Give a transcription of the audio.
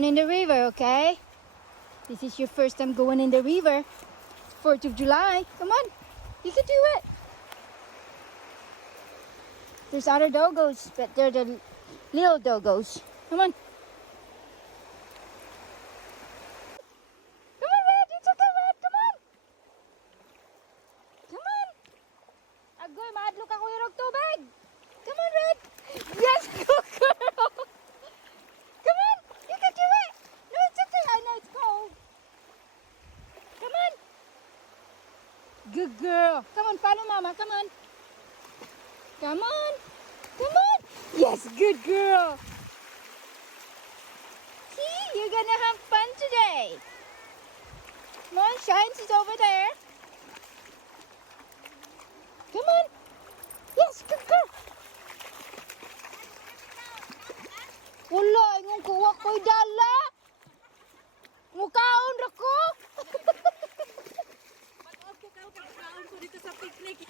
going in the river, okay? This is your first time going in the river. 4th of July. Come on. You can do it. There's other doggos, but they're the little doggos. Come on. Come on, Red. It's okay, Red. Come on. Come on. Agoy, maadlok ako yung tubig. Come on, Red. Yes, good girl. Come on. You can do it. No, it's okay. I know it's cold. Come on. Good girl. Come on, follow Mama. Come on. Come on. Come on. Yes, good girl. See, you're gonna have fun today. Come on, Shines is over there. Come on. Yes, good girl. Wala, yung kuha ko'y dala. Mukaon ra ko. Pag-off ko dito sa picnic.